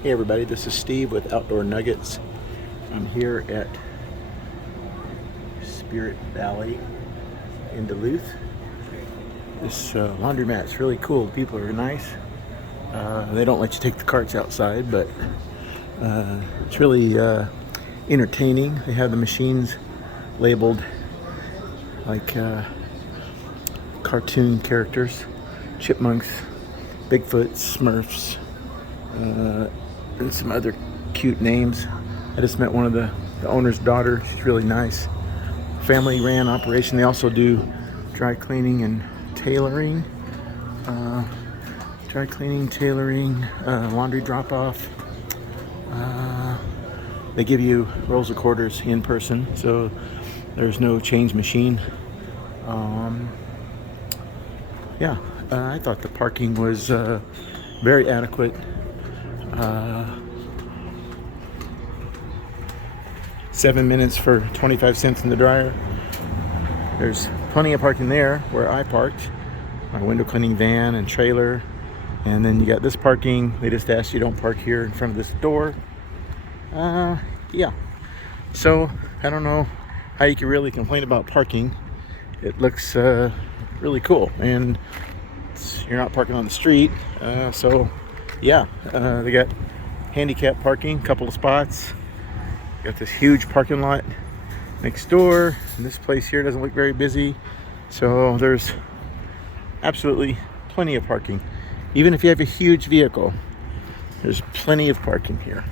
Hey everybody, this is Steve with Outdoor Nuggets. I'm here at Spirit Valley in Duluth. This laundromat's really cool. People are nice. They don't let you take the carts outside, but it's really entertaining. They have the machines labeled like cartoon characters, chipmunks, Bigfoot, Smurfs, and some other cute names. I just met one of the owner's daughter. She's really nice. Family ran operation. They also do dry cleaning and tailoring. Laundry drop off. They give you rolls of quarters in person, so there's no change machine. I thought the parking was very adequate. 7 minutes for 25 cents in the dryer. There's plenty of parking there where I parked, my window cleaning van and trailer. And then you got this parking. They just asked you don't park here in front of this door. So I don't know how you can really complain about parking. It looks really cool, and you're not parking on the street. They got handicap parking, couple of spots. Got this huge parking lot next door, and this place here doesn't look very busy, so there's absolutely plenty of parking. Even if you have a huge vehicle, there's plenty of parking here.